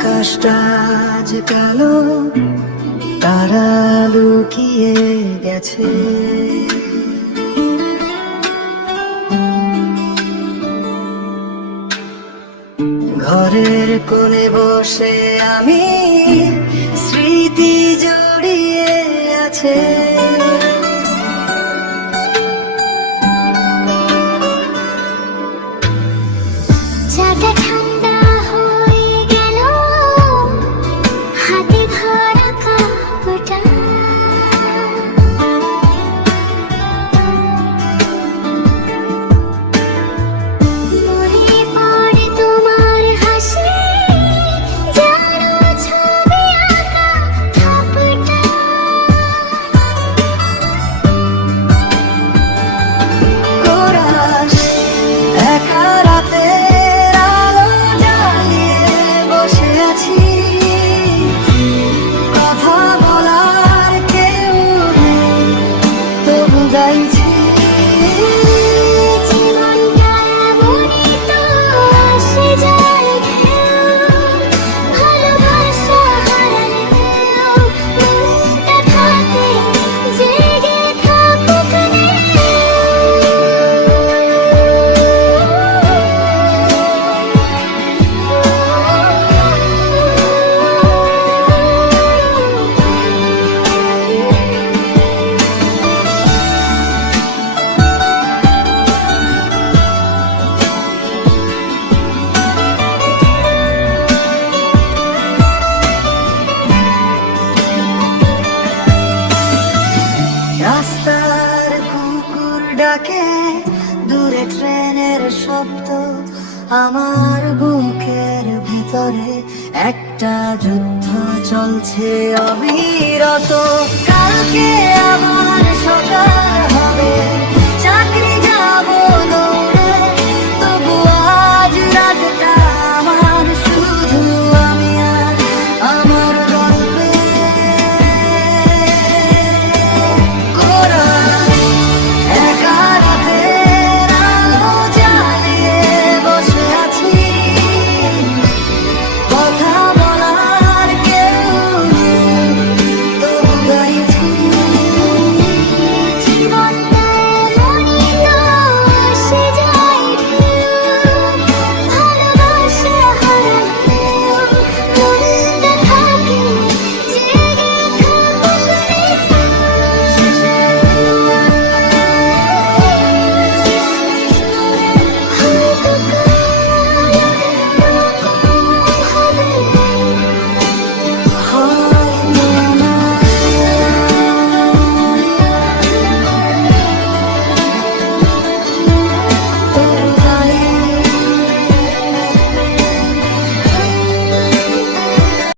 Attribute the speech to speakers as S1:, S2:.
S1: আকাশটাজ আজ কালো তারা লুকিয়ে গেছে। ঘরের কোণে বসে আমি স্মৃতি জড়িয়ে আছে। আমার বুকের ভিতরে একটা যুদ্ধ চলছে অবিরত। কালকে